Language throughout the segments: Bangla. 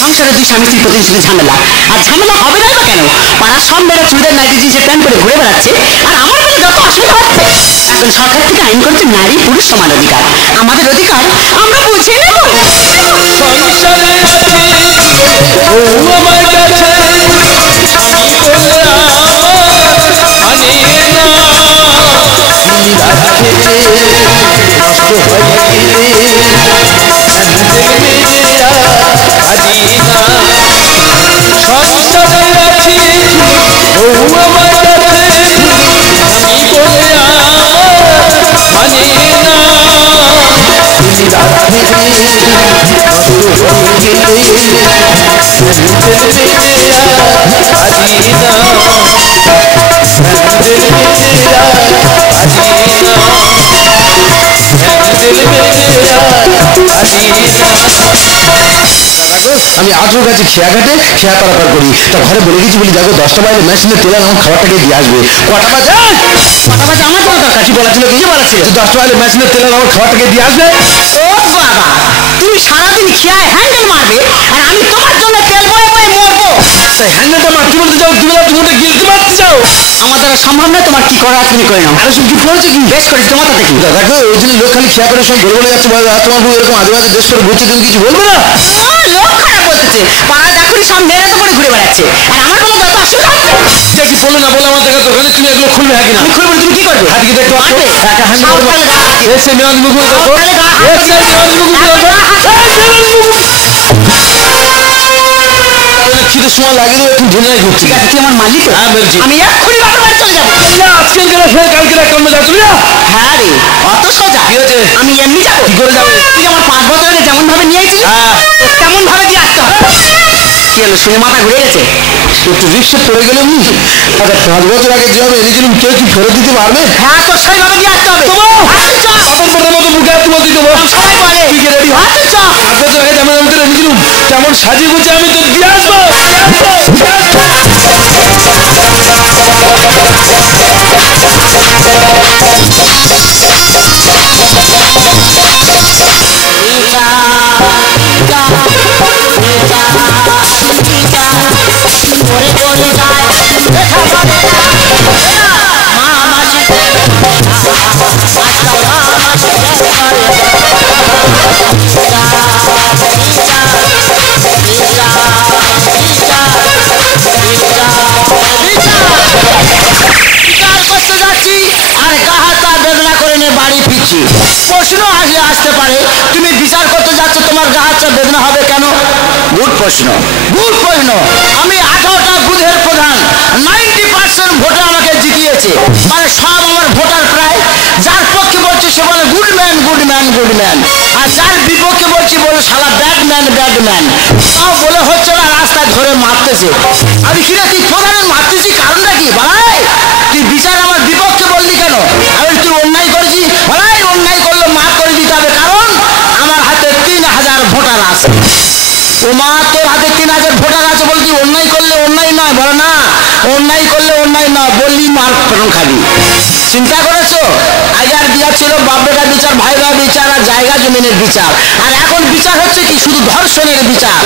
সংসারে দুই স্বামী স্ত্রী প্রতিনিধি ঝামেলা, আর ঝামেলা হবে না বা কেন? পাড়ার সব মেয়েরা চুড়িদার নাইটি জিন্সের প্যান্ট পরে ঘুরে বেড়াচ্ছে, আর আমার কাছে যত অসুবিধা হচ্ছে। এখন সরকার থেকে আইন করছে নারী পুরুষ সমান অধিকার। আমাদের অধিকার আমরা বুঝে নেব। আমি আঠেরো কাছে খেয়া ঘাটে খেয়া পারাপার করি, তা ঘরে বলে গেছি বলি দেখো 10টা বাইরে মেশিনে তেল আমার খাবারটাকে দিয়ে আসবে। কটা বাজে? কটা বাজে আমার কোনো দরকার? কি বলা ছিল? কি বলা ছিল? 10টা বাইরে মেশিনে তেল আমার খাবারটাকে দিয়ে আসবে। ও বাবা, তুমি সারাদিন খেয়ায় হ্যান্ডেল মারবে, আর আমি তোমার জন্য তেল বয়ে বয়ে মরবো। তাই হ্যান্ডেলটা মারতে বলতে যাও, তুমি না তুমি গিলতে মারতে যাও। আমার দ্বারা সম্ভব নয়, তোমার কি করা তুমি করে নাও। আরে সব কি করেছে কি? বেশ করেছি, তোমার তাতে কি? দেখো ওই জন্য লোক খালি খেয়া করে সব বলে বলে যাচ্ছে, তোমার বউ এরকম আজে বাজে দেশ করে ঘুরছে, তুমি কিছু বলবে না? লোক খারাপ বলতেছে, পাড়ায় দেখুনি সব মেয়েরা তো করে ঘুরে বেড়াচ্ছে, আর আমার কোনো যত অসুবিধা হচ্ছে। কি বললে না বলে আমার দেখা দোকানে তুমি এগুলো খুলবে হাকি না? আমি খুলবো, তুমি কি করবে? হাতিকে দেখতে পাচ্ছ একা হ্যান্ডেল এসে মেয়াজ মুখ দেখো, এসে মেয়াজ মুখ খিদের সময় লাগে তো একটু ঢেলে ঘুরছি। ঠিক আছে, তুই আমার মালিক। হ্যাঁ বলছি, আমি এক্ষুনি বাপের বাড়ি চলে যাবো। না আজকে গেলে ফের কালকে রাখতাম না, তুমি না? হ্যাঁ রে, অত সোজা? কি হয়েছে? আমি এমনি যাবো। কি করে যাবে? তুই আমার 5 বছর আগে যেমন ভাবে নিয়ে আইছিস, তেমন ভাবে দিয়ে আসতে হবে। কি হলো, শুনে মাথা ঘুরে গেছে? একটু রিক্সে পড়ে গেলে আমি আচ্ছা 5 বছর আগে যেভাবে এনেছিলাম কেউ কি ফেরত দিতে পারবে? হ্যাঁ, তো সেইভাবে দিয়ে আসতে হবে। আপনার মতো মুখে হাত বলতে দেবো সবাই বলে কি রেডি? 5 বছর আগে যেমন আমি তো এনেছিলাম তেমন সাজিয়ে গুছিয়ে আমি তো দিয়ে আসবো। প্রশ্ন আসতে পারে, তুমি বিচার করতে যাচ্ছ, তোমার গা হাত বেদনা হবে কেন? গুড প্রশ্ন, গুড প্রশ্ন। আমি 18টা বুথের প্রধান, 90% ভোটে আমাকে জিতিয়েছে, মানে সব আমার ভোটার প্রায়। যার পক্ষে বলছে সে বলে good man good man good man, আর যার বিপক্ষে বলছি বলে শালা ব্যাড ম্যান ব্যাড ম্যান। তাও বলে হচ্ছে না, রাস্তায় ধরে মারতেছে। আমি কিনা তুই প্রধানের মারতেছি, কারণটা কি? বালাই তুই বিচার আমার বিপক্ষে বললি কেন? আমি তুই অন্যায় করেছি, বালাই অন্যায় করলে মাফ করে দিতে হবে, কারণ আমার হাতে 3000 ভোটার আছে। ও মা, তোর হাতে 3000 ভোটার আছে বলে তুই অন্যায় করলে অন্যায় নয়? বলে না, অন্যায় করলে অন্যায় নয়, বললি মার ফেরন খাবি। চিন্তা করেছো? আগে আর বিচার ছিল বাপ বেটা বিচার, ভাই ভাই বিচার, আর জায়গা জমিনের বিচার, আর এখন বিচার হচ্ছে কি শুধু ধর্ষণের বিচার।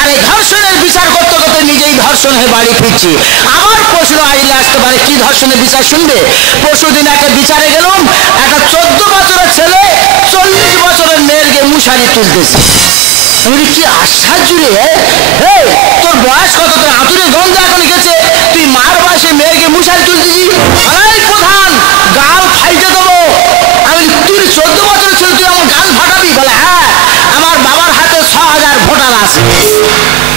আর এই ধর্ষণের বিচার করতে করতে নিজেই ধর্ষণ হয়ে বাড়ি ফিরছি। আমার প্রশ্ন আইলে আসতে পারে, কি ধর্ষণের বিচার শুনবে? পরশুদিন একটা বিচারে গেলাম, একটা 14 বছরের ছেলে 40 বছরের মেয়ের গে মুশারি তুলতেছে। আমি কি আশ্চর্য রে, তোর বয়স কত? তোর আতুরে গন্ধ এখন গেছে, তুই মার বয়সে মেয়েকে মুশারি তুলতেছি? প্রধান গাল ফাইটে দেবো। আমি তুই 14 বছরের ছেলে, তুই আমার গাল ফাটাবি? বলে হ্যাঁ, আমার বাবার হাতে 6000 ভোটার আছে।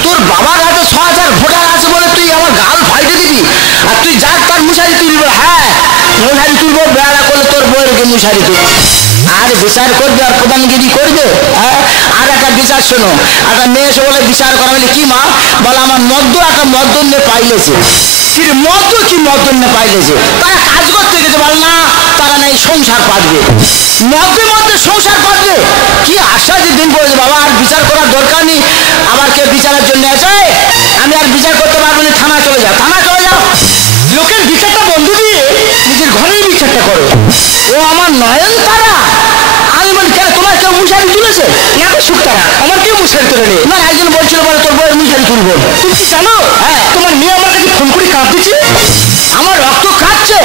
তোর বাবার হাতে 6000 ভোটার আছে বলে তুই আমার গাল ফাইটে দিবি? আর তুই যার তার মুশারি তুলবি? হ্যাঁ মুশারি তুলবো, বেড়া করলে তোর বউয়ের মশারি তুলে। আর বিচার করবে আর প্রধানগিরি করবে। হ্যাঁ, আর একটা বিচার শোনো, একটা মেয়ে এসে বলে বিচার করা বলে কি মা, বলে আমার মদ্য একটা মদ্যন্যে পাইলেছে। কি মদ্য কি মদ্যন্যে পাইলেছে? তারা কাজ করতে গেছে, বল না তারা নেই সংসার পাতবে। মধ্যে মধ্যে সংসার পাতবে, কি আশ্বাসের দিন পড়েছে বাবা। আর বিচার করার দরকার নেই, আবার কেউ বিচারের জন্য আসে, আমি আর বিচার করতে পারবো না, থানা চলে যাও, থানা চলে যাও। লোকের বিচারটা বন্ধ দিয়ে নিজের ঘরেই বিচারটা করো। ও আমার নয়ন তারা। আমি বলি কেন তোমার কেউ মশারি তুলেছে? না তো সুখ তারা, আমার কেউ মশারি তুলে নেই। না একজন বলছিল বলে তোর বউয়ের মশারি তুলবো। তুমি কি জানো? হ্যাঁ, তোমার মেয়ে আমার কাছে ফোন করে কাঁদতেছে। আমার রক্ত কাঁদছে।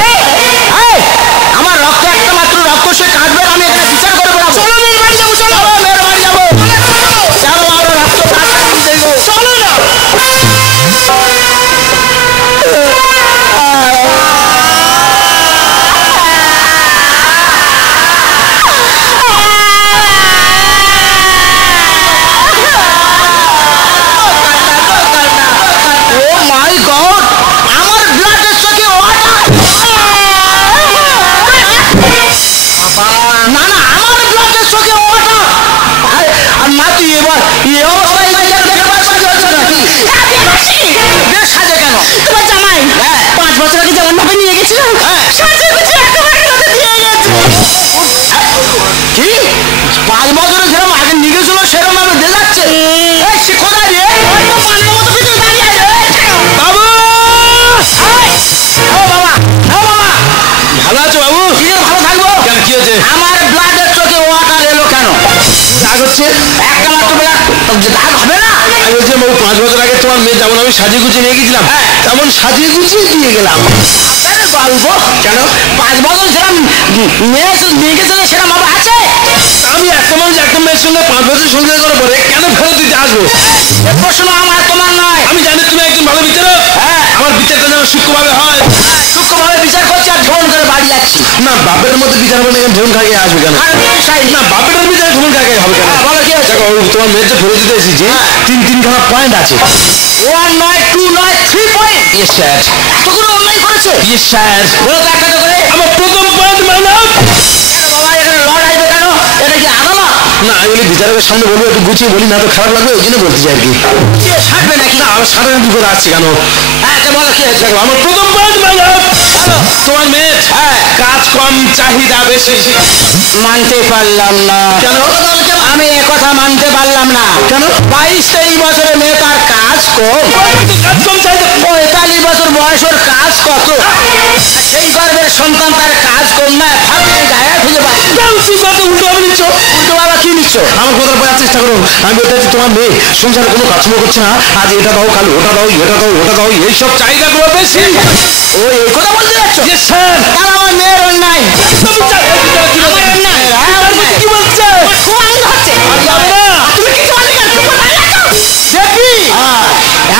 আমার রক্ত একটা মাত্র রক্ত, সে কাঁদবে, আমি এখানে বিচার করে বেড়াবো। চলো মেয়ের বাড়ি যাবো, চলো মেয়ের বাড়ি যাবো, চলো আমরা রক্ত কাঁদছে দেখবো, চলো না। আমি সাজিয়ে গুছিয়ে নিয়ে গেছিলাম, তেমন সাজিয়ে গুছিয়ে দিয়ে গেলাম। গল্প কেন 5 বছর সেরকম মেয়ে নিয়ে গেছিল, সেরকম বাবা আছে? আমি একটা মানুষ একটা মেয়ের সঙ্গে 5 বছর সংসার করার পরে কেন ফেরত দিতে আসবো? প্রশ্ন আমার তোমার নয়। আমি জানি তুমি একজন ভালো বিচারক। হ্যাঁ, আমার বিচারটা যেন সূক্ষ্মভাবে হয়। সূক্ষ্মভাবে বিচার করছি আর ঢোন করে বাড়ি যাচ্ছি। না, বাপের মধ্যে বিচার বলে ঢোন খাইয়ে আসবে কেন? না, বাপের বিচার ঢোন খাইয়ে হবে কেন? বলো কি আছে? তোমার মেয়ের যে ফেরত দিতে এসেছি 3 পয়েন্ট আছে। 1 নয় 2 নয় 3 পয়েন্ট। Yes sir. এতগুলো অন্যায় করেছে? Yes sir. বলো তো একটা করে। আমার প্রথম পয়েন্ট ম্যাডাম। কেন বাবা এখানে লড় আসবে কেন? এটা কি আদালত? না, আমি বলি বিচারকের সামনে বলবো, একটু গুছিয়ে বলি, না তো খারাপ লাগবে, ওই জন্য বলতে চাই আর কি। ছাড়বে নাকি? না, আমার সারা রাত করে আসছি কেন? আচ্ছা বলো কি হয়েছে? আমার প্রথম পয়েন্ট ম্যাডাম, তোমার মেয়ে কাজ কম চাহিদা বেশি। মানতে পারলাম না। কেন? আমি কথা মানতে পারলাম না। কেন? 22-23 বছরের মেয়ে, তার কাজ কম। কাজ কম চাহিদা। 45 বছর বয়স, ওর কাজ কত? সেই গর্বের সন্তান, তার কাজ কম না, ফাঁকে গায়ে খুঁজে পাই। উল্টো আমি নিচ্ছ। উল্টো বাবা কি নিচ্ছ? আমার কথা বোঝার চেষ্টা করো। আমি বলতে চাচ্ছি তোমার মেয়ে সংসারে কোনো কাজকর্ম করছে না, আজ এটা দাও, কাল ওটা দাও, এটা দাও, ওটা দাও, এইসব চাহিদাগুলো বেশি। ও এই কথা বলতে যাচ্ছ? স্যার, তার আমার মেয়ের অন্যায়। কি বলছে? খুব আনন্দ হচ্ছে। তুমি কিছু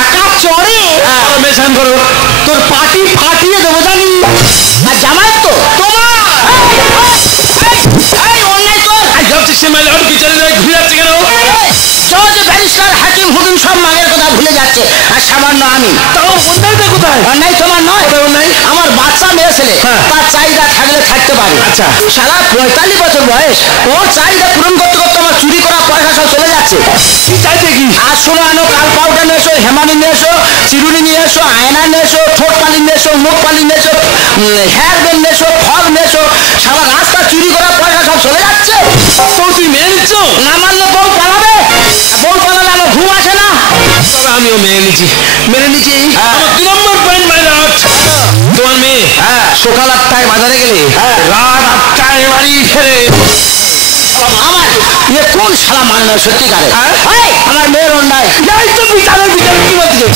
একা চড়ে মেশান করো, তোর পাটি ফাটিয়ে দেবো জানি। আর জামাই তো তোমার অন্যায় তোর। বিচারে ঘুরে যাচ্ছে কেন? জজ, ব্যারিস্টার, হাকিম, হুকিম সব মাগের কথা ভুলে যাচ্ছে, আর সামান্য আমি। তাও অন্যায়টা কোথায়? অন্যায় তোমার নয়। অন্যায় আমার বাচ্চা মেয়ে ছেলে, তার চাহিদা থাকলে থাকতে পারে। আচ্ছা, সারা 45 বছর বয়স, ওর চাহিদা পূরণ করতে করতে আমার চুরি করা পয়সা সব চলে যাচ্ছে। কি চাইছে কি? আজ শোনো আনো, কাল পাউডার নিয়ে এসো, হেমানি নিয়ে এসো, চিরুনি নিয়ে এসো, আয়না নিয়ে এসো, ঠোঁট পালি নিয়ে এসো, মুখ পালি নিয়ে এসো, হেয়ার বেন নিয়ে এসো, ফল নিয়ে এসো, সারা রাস্তা চুরি করা পয়সা সব চলে যাচ্ছে। তো তুই মেনে নিচ্ছ? না মানলে বউ পালাবে, বউ পালালে আমার ঘুম আসে না। তবে আমিও মেনে নিচ্ছি, মেনে নিচ্ছি। আমার 2 নম্বর পয়েন্ট ম্যাডাম, তোমার মেয়ে সকাল 8টায় বাজারে গেলে রাত 8টায় বাড়ি ফেরে। আমার ইয়ে কোন শালা মানে না সত্যিকারে? আমার মেয়ের অন্যায়। তো বিচারের বিচার কি বলছে?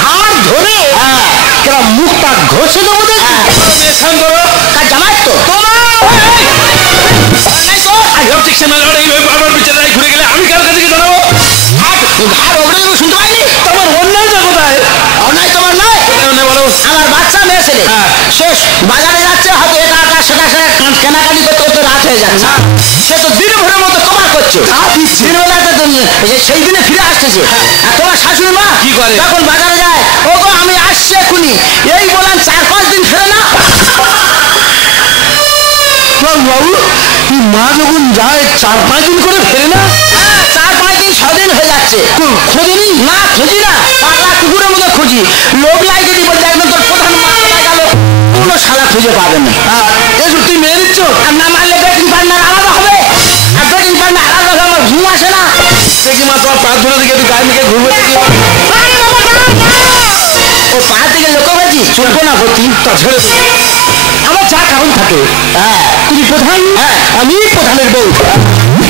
ঘাড় ধরে মুখটা ঘষে দেবো দেখি। জামাই তো ঘুরে গেলে আমি কার কাছে জানাবো? ঘাড় ওগড়ে দেবো, শুনতে পাইনি? তোমার অন্যায়টা কোথায়? অন্যায় তোমার নয়। বলো। আমার বাচ্চা মেয়ে ছেলে শেষ বাজারে যাচ্ছে, হয়তো এটা সেটা কেনাকাটি করতে করতে রাত হয়ে যাচ্ছে। সে তো দিন ভোরের মতো কমার করছে, দিনবেলাতে সেই দিনে ফিরে আসতেছে। আর তোমার শাশুড়ি মা কি করে? যখন বাজারে যায় ওগো আমি আসছি এখুনি, এই বলেন 4-5 দিন ফেরে না। বাবু মা যখন যায় 4-5 দিন করে ফেরে না? হ্যাঁ 4-5 দিন 6 দিন হয়ে যাচ্ছে। খোঁজেনি? না খুঁজি না, পাগলা কুকুরের মতো খুঁজি। লোক লাই যদি বলতে একদম তোর প্রধান মারা গেল, কোনো শালা খুঁজে পাবে না। এসব তুই মেনে নিচ্ছ? আর না মারলে বেটিং পার্টনার আলাদা হবে, আর বেটিং পার্টনার আলাদা হবে আমার ঘুম আসে না। দেখি মা তোমার পা ধরে দিকে একটু গায়ে মেখে ঘুরবে দেখি। ও পা থেকে লক্ষ্য করছিস, চলবো না ভর্তি তা ছেড়ে দে। আমার যা কারণ থাকে। হ্যাঁ তুমি প্রধান, আমি প্রধানের বউ।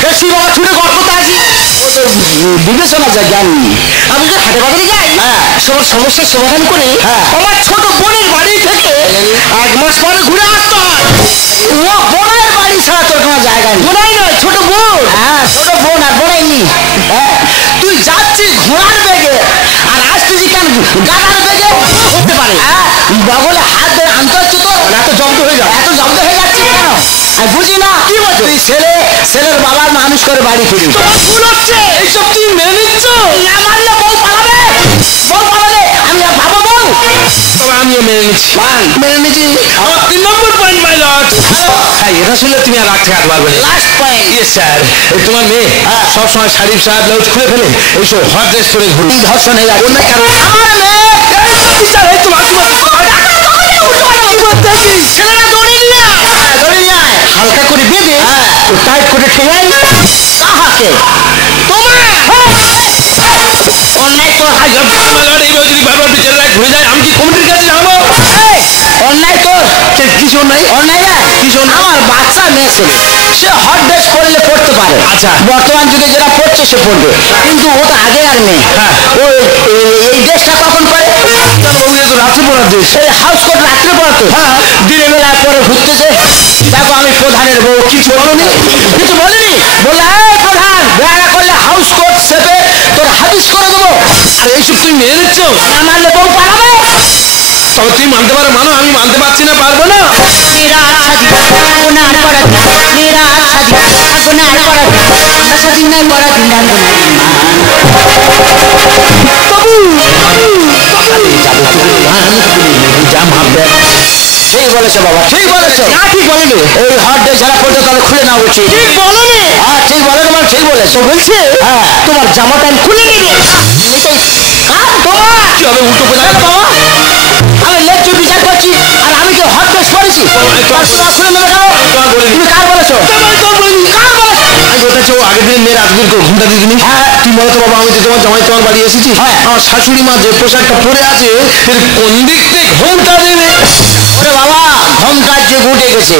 বেশি বাবা ছুটে গল্পতে আসি, ও তো বিবেচনা যা জ্ঞান নেই। আমি যে হাটে বাজারে যাই, সবার সমস্যার সমাধান করে আমার ছোট বোনের বাড়ি থেকে 1 মাস পরে ঘুরে আসতে হয়। ও বোনের বাড়ি ছাড়া তোর কোনো জায়গা নেই। বোনাই নয়, ছোট বোন। হ্যাঁ ছোট বোন আর বোনাই নি। হ্যাঁ তুই যাচ্ছিস ঘোড়ার বেগে আর আসতেছি কেন গাধার বেগে? হতে পারে বগলে হাত ধরে আনতে হচ্ছে তোর, এত জব্দ হয়ে যাও। এত জব্দ হয়ে যাচ্ছিস কেন? আমি বুঝি না কি বলছো। তুই ছেলের বাবার মানুষ করে বাড়ি ফিরি। তোমার ভুল হচ্ছে, এইসব তুই মেনে নিচ্ছ। না মানলে বউ পালাবে, বউ পালাবে, আমি আর ভাবো বউ। তবে আমিও মেনে নিচ্ছি, মেনে নিচ্ছি। আমার 3 নম্বর পয়েন্ট মাই লর্ড। হ্যাঁ এটা শুনলে তুমি আর রাগ ঠেকাতে পারবে না। Last point. ইয়েস স্যার, তোমার মেয়ে সবসময় শাড়ি শার্ট ব্লাউজ খুলে ফেলে এইসব হট ড্রেস পরে ঘুরে ধর্ষণ হয়ে যাচ্ছে। অন্য কারণ আমার মেয়ে ছেলেরা দড়ি নিয়ে হালকা করে বেঁধে টাইট করে ঠেঙাই। কাহাকে? তোমার অন্যায় তোর। এইভাবে যদি বারবার বিচাররা ঘুরে যায় আমি কি কমিটির কাছে যাবো? অন্যায় তোর। কিছু নাই অন্যায় না কিছু না। আমার বাচ্চা মেয়ে ছেলে, সে হট ড্রেস পরলে পড়তে পারে। আচ্ছা। বর্তমান যুগে যেটা পড়ছে সে পড়বে, কিন্তু ও তো আগে আর মেয়ে। ও এই ড্রেসটা কখন পরে? রাত্রে পড়ার দেশ। এই হাউস কোট রাত্রে পড়তো। দিনের বেলায় পরে ঘুরতেছে। দেখো আমি প্রধানের বউ, কিছু বলনি, কিছু বলিনি। বললে এই প্রধান বেড়া করলে হাউস কোট সেপে তোর হাদিস করে দেবো। আর এইসব তুই মেনে নিচ্ছ? না মানলে বউ পালাবে। তবে তুই মানতে পারো মানো, আমি মানতে পারছি না, পারবো না। ঠিক বলেছো বাবা, ঠিক বলেছো। না ঠিক বলেনি, এই হট ডে যারা পড়তো তাহলে খুলে নেওয়া উচিত। ঠিক বলেনি। হ্যাঁ ঠিক বলে, তোমার ঠিক বলেছো। বলছে তোমার জামা প্যান্ট খুলে নিবে। তোমার কি হবে? উল্টো বোঝা বাবা, আমি লেজ্জ বিচার করছি আর আমি কি হট ড্রেস পরেছি? তোমার খুলে নেবে কেন? তুমি কার বলেছো? কার বলেছো? আমি বলতেছি ও আগের দিন মেয়ের আজকের ঘুমটা দিদিনি। তুই বলো তো বাবা, আমি তো তোমার জামাই তোমার বাড়ি এসেছি, আমার শাশুড়ি মা যে পোশাকটা পরে আছে এর কোন দিক থেকে ঘুমটা দেবে? ওরে বাবা, ঘোমটার যুগ উঠে গেছে।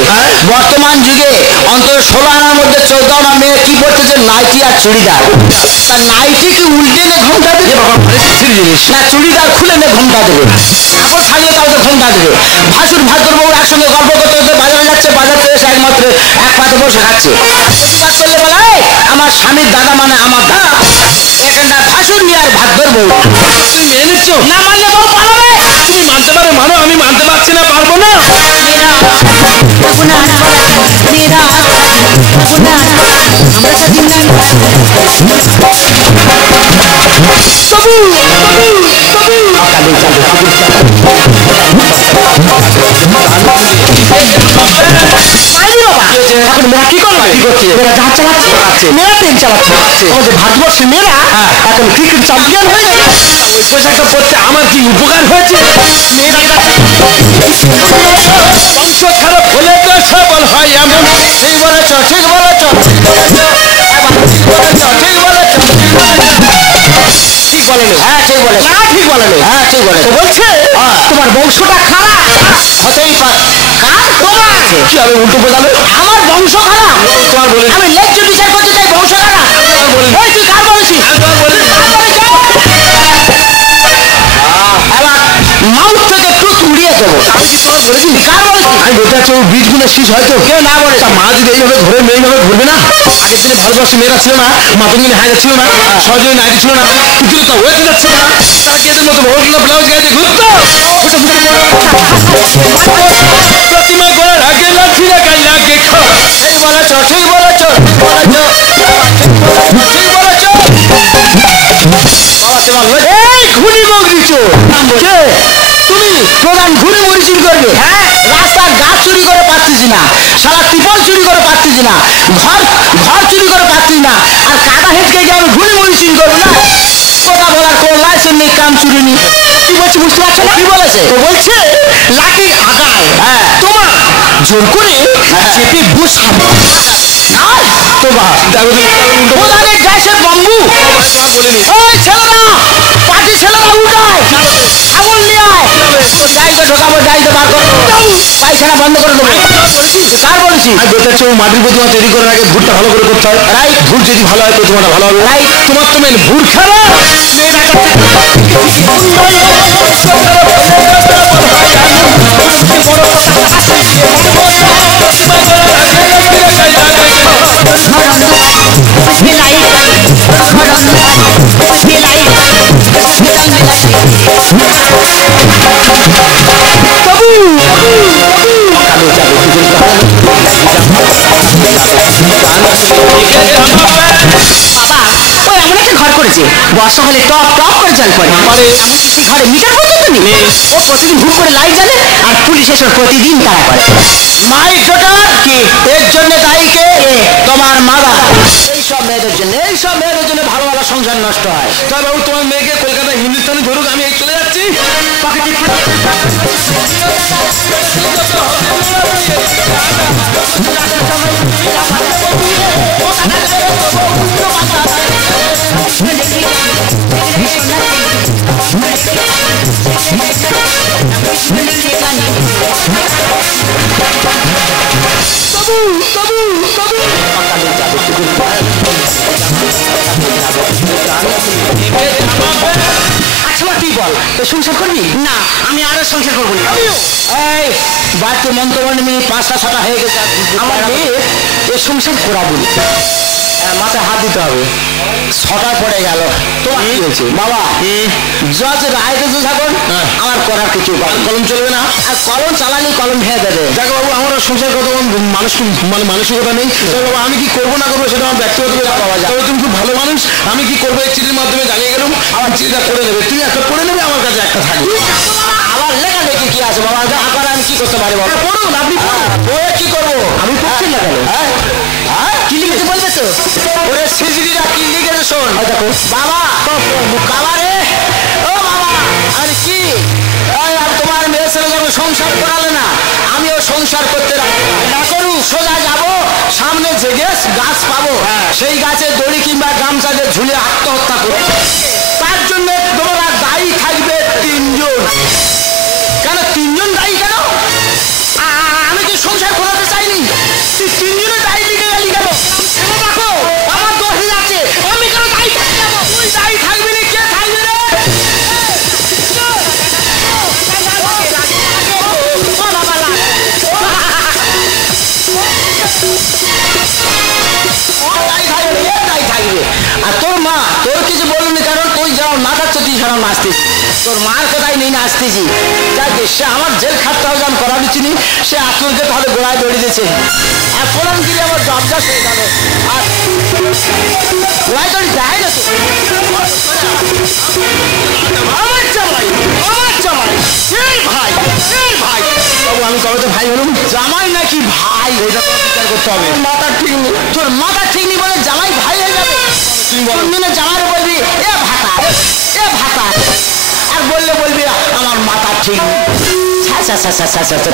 বর্তমান যুগে অন্তত 16 আনার মধ্যে 14 আনা মেয়ে কি পড়তেছে? নাইটি আর চুড়িদার। তা নাইটি কি উল্টে নে ঘোমটা দেবে? জিনিস না চুড়িদার খুলে নে ঘোমটা দেবে। কাপড় থাকলে তাও তো ঘোমটা দেবে। ভাসুর ভাদ্র বউ একসঙ্গে গল্প করতে করতে বাজারে যাচ্ছে, বাজার থেকে এসে একমাত্র এক পাতে বসে খাচ্ছে। প্রতিবাদ করলে বলে আমার স্বামীর দাদা মানে আমার দাদা। এখানটা ভাসুর নিয়ে আর ভাদ্র বউ। তুই মেনে নিচ্ছ? না মানলে বউ পালাবে। তুমি মানতে পারো মানো, আমি মানতে পারছি না, পারবো না। এখন মেয়েরা কি করবে? কি করছে? মেয়েরা জাহাজ চালাচ্ছে, মেয়েরা ট্রেন চালাচ্ছে। আমাদের ভারতবর্ষের মেয়েরা এখন ক্রিকেট চ্যাম্পিয়ন হয়েছে। ওই পোশাকটা পরতে আমার কি উপকার হয়েছে? বংশ খারাপ হলে তো সবল হয় এমন। ঠিক বলেছ, ঠিক বলেছ, ঠিক বলেছ, ঠিক বলেছ। ঠিক বলেন? হ্যাঁ ঠিক বলেছ। না ঠিক বলেন? হ্যাঁ ঠিক বলেছ। বলছে তোমার বংশটা খারাপ হতেই পারে। কার? তোমার। কি হবে? উল্টো বোঝাবে আমার বংশ খারাপ। তোমার বলে আমি লেজ্জ বিচার করতে চাই বংশ খারাপ। ওই তুই কার বলেছিস? মাউথ থেকে টুথ উড়িয়ে দেবো। আমি কি তোমার বলেছি? কার বলেছিস? আমি বলতে চাচ্ছি ওই বীজগুলো শীষ হয়তো কেউ না বলে। তা মা যদি এইভাবে ঘুরে মেয়ে এইভাবে ঘুরবে না? আগের দিনে ভারতবর্ষে মেয়েরা ছিল না, মাতঙ্গিনী হাইজা ছিল না, সহজে নাইটি ছিল না, কুচুরি তো ওয়েতে যাচ্ছে না, তারা কি এদের মতো ভোটগুলো ব্লাউজ গাইতে ঘুরতো? প্রতিমা করার আগে লাঠিরা গাই লাগে খা। ঠিক বলেছ, ঠিক বলেছ, ঠিক বলেছ, ঠিক বলেছ। বাবা তোমার এই ঘুনি মুখ হবি চোর। কে? তুমি প্রধান ঘুরে মুড়ি চুরি করবে? হ্যাঁ, রাস্তার গাছ চুরি করে পাচ্ছিস না, সারা ত্রিপল চুরি করে পাচ্ছিস না, ঘর ঘর চুরি করে পাচ্ছিস না, আর কাদা হেঁচকে গিয়ে আমি ঘুরে মুড়ি চুরি করবো না? কথা বলার কোন লাইসেন্স নেই, কাম চুরি নেই। কি বলছি বুঝতে পারছো না? কি বলেছে? ও বলছে লাঠি আগায় তোমার জোর করে চেপে বসাবো। প্রধানের গ্যাসের বম্বু বলিনি। ওই ছেলেরা, পার্টি ছেলেরা উঠায়, ছাগল নিয়ে আয়, গাড়িতে ঢোকাবো, গাড়িতে বার করবো, পায়খানা বন্ধ করে দেবো। কার বলেছি? বলতে মাটির প্রতিমা তৈরি করার আগে ভুটটা ভালো করে করতে হয়। রাইট, ভুট যদি ভালো হয় প্রতিমাটা ভালো হবে। রাইট, তোমার তো মেন ভুট খারাপ। বর্ষা হলে টপ টপ করে জল পড়ে, এমনকি সেই ঘরে মিটার পর্যন্ত নেই। ও প্রতিদিন হুক করে লাইট জ্বালে, আর পুলিশ এসে প্রতিদিন তারা করে। মাই ডটার কি এর জন্য দায়ী কে? তোমার মাদা। এইসব মেয়েদের জন্য, এইসব মেয়েদের জন্য ভালো ভালো সংসার নষ্ট হয়। তাই বাবু তোমার মেয়েকে কলকাতা হিন্দুস্তানি ধরুক, আমি এই চলে যাচ্ছি। আচ্ছা তুই বল, সংসার করবি? না, আমি আরো সংসার করবো না। এই বাড়িতে মন্ত্র নিয়ে 5টা 6টা হয়ে গেছে, আমার মেয়ে এ সংসার করাবো। মাথায় হাত দিতে হবে। 6টা পড়ে গেল, তোমার কি হয়েছে বাবা? জজ রায় দিতে থাকুন, আমার করার কিছু কলম চলবে না। আর কলম চালালে কলম ভেঙে দেবে। দেখো বাবু, আমার সংসার কথা মানুষ মানে মানসিকতা নেই। বাবা আমি কি করবো না করবো সেটা আমার ব্যক্তিগত ব্যাপার। তবে তুমি খুব ভালো মানুষ, আমি কি করবো এই চিঠির মাধ্যমে জানিয়ে গেলাম। আমার চিঠিটা করে নেবে, তুমি একটা করে নেবে, আমার কাছে একটা থাকবে। আমার লেখা দেখি কি আছে বাবা, আবার আমি কি করতে পারি বাবা? পড়ুন আপনি, কি করবো আমি? পড়ছি না কেন? কি লিখেছে বলবে তো? ওরে সিজিরা কি লিখেছে শোন। দেখো বাবা, বাবা রে, ও বাবা, আরে কি তোমার মেয়ে ছেলে যখন সংসার করালে না, আমিও সংসার করতে না করু, সোজা যাব, সামনে যে গাছ পাবো সেই গাছে দড়ি কিংবা গামছা দিয়ে ঝুলে আত্মহত্যা করবো। তার জন্য তোমরা দায়ী থাকবে 3 জন। কেন 3 জন দায়ী কেন? আমি কি সংসার করাতে চাইনি? তুই 3 জনের দায়ী লিখে গেলি কেন? দেখো আমার দোষ আছে, আমি কেন দায়ী থাকতে যাবো? তুই দায়ী থাকবি না, কে থাকবে রে? আর তোর মা তোর কিছু বলুনি, কারণ তুই যেমন নাচাচ্ছ তুই সেরকম নাচতেছি। তোর মার কথাই নেই নাচতেছি। যাকে সে আমার জেল খাটতে হবে, আমি করা দিচ্ছিনি, সে আতুলকে তাহলে গোড়ায় দড়িয়ে দিয়েছে। আর প্রধানগিরি আমার জবজাস হয়ে যাবে, আর গোড়ায় দড়ি দেয় না তো। আমার জামাই, আমার জামাই, এই ভাই, এই ভাই। বাবু আমি কবে তো ভাই হলুম? জামাই নাকি ভাই? ওইটা তো বিচার করতে হবে। মাথা ঠিক নেই, তোর মাথা ঠিক নেই বলে জামাই ভাই হয়ে যাবে? তুমি জামাই বলবি এ ভাতা, এ ভাতা, আর বললে বলবি আমার মাথা ঠিক নেই।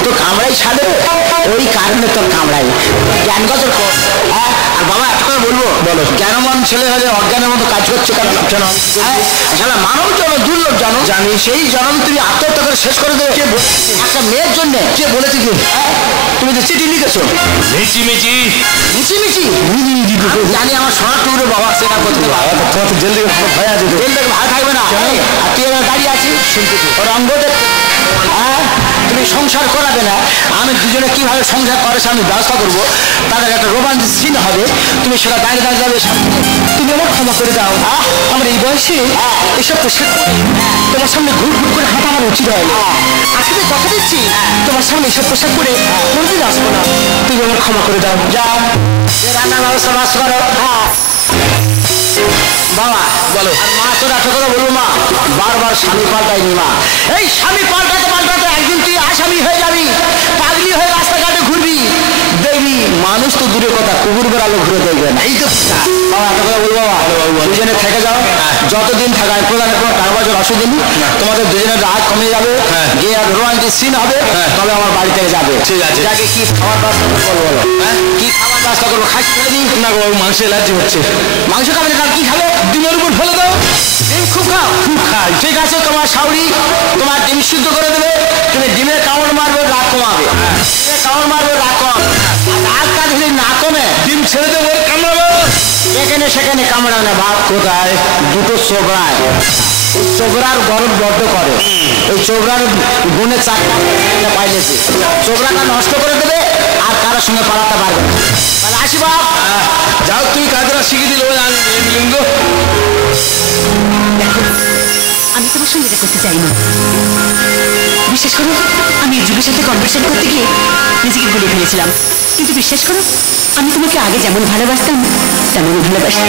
তোর কামড়াই সাদে, ওই কারণে তোর কামড়াই জ্ঞান গজর কর। আর বাবা একটা কথা বলবো, বলো। জ্ঞানমান ছেলে হলে অজ্ঞানের মতো কাজ করছে কেন? মানব জন্ম দুর্লভ জন্ম, জানি সেই জন্ম তুমি আত্মহত্যা করে শেষ করে দেবে। কে বলেছে? একটা মেয়ের জন্য। কে বলেছে? কি তুমি তো চিঠি লিখেছো? মিচিমিচি মিচিমিচি জানি, আমার সোনার টুকরো বাবা সেটা করতে পারবে। তোমার তো জেল থেকে ভয় আছে, জেল থেকে ভয় থাকবে না। আর তুই এবার দাঁড়িয়ে আছিস শুনতেছি ওর অঙ্গ দেখতে। তুমি সংসার করাবে না, আমি দুজনে কিভাবে সংসার করে আমি ব্যবস্থা করবো। তাদের একটা রোমান্টিক সিন হবে, তুমি সেটা দাঁড়িয়ে দাঁড়িয়ে যাবে। তুমি আমার ক্ষমা করে দাও, আমার এই বয়সে এসব পোশাক তোমার সামনে ঘুর ঘুর করে হাঁটা আমার উচিত হয়। আজকে কথা দিচ্ছি, তোমার সামনে এসব পোশাক পরে কোনদিন আসবো না। তুমি আমার ক্ষমা করে দাও। যা রান্নার ব্যবস্থা বাস করো। বাবা বলো। আর মা তোর একটা কথা বলবো, মা বারবার স্বামী পাল্টাইনি মা। এই স্বামী পাল্টাতে পাল্টাতে একদিন তুই আসামি হয়ে যাবি, পাগলি হয়ে রাস্তাঘাটে ঘুরবি, দেখবি মানুষ তো দূরের কথা কুকুর বেড়ালো ঘুরে দেখবে না। এই তো বাবা একটা কথা বলবো, বাবা দুজনে থেকে যাও, যতদিন থাকায় প্রধান কোনো টাকা পয়সার অসুবিধা নেই, তোমাদের দুজনের রাগ কমে যাবে, গিয়ে আর রোমান্টিক সিন হবে, তবে আমার বাড়ি থেকে যাবে। ঠিক আছে, যাকে কি খাওয়ার ব্যবস্থা করবো বলো? কি খাওয়ার ব্যবস্থা করবো? খাসি ফেলে দিই না গো, মাংস অ্যালার্জি হচ্ছে। মাংস খাবে না, কি খাবে? ডিমের উপর ফেলে দাও। ডিম খুব খাও? খুব খাই। ঠিক আছে, তোমার শাউরি তোমার ডিম সিদ্ধ করে দেবে, তুমি ডিমে কামড় মারবে, রাগ কমাবে। ডিমে কামড় মারবে, রাগ কমাবে। রাগ কাজ যদি না কমে ডিম ছেড়ে দেবো, কামড়াবো। এখানে সেখানে কামড়াবে না। ভাব কোথায়? দুটো চোবড়ায়, চোবড়ার গরম বড্ড করে, ওই চোবড়ার গুণে চারটা পাইলেছে, চোবড়াটা নষ্ট করে দেবে আর কারোর সঙ্গে পালাতে পারবে না। তাহলে আসি বাপ। যাও, তুই কাজটা শিখিয়ে দিল। আমি তোমার সঙ্গে এটা করতে চাই না। বিশ্বাস করো, আমি যুগের সাথে কনভারসেশন করতে গিয়ে নিজেকে ভুলে ফেলেছিলাম। কিন্তু বিশ্বাস করো, আমি তোমাকে আগে যেমন ভালোবাসতাম তেমন ভালোবাসি।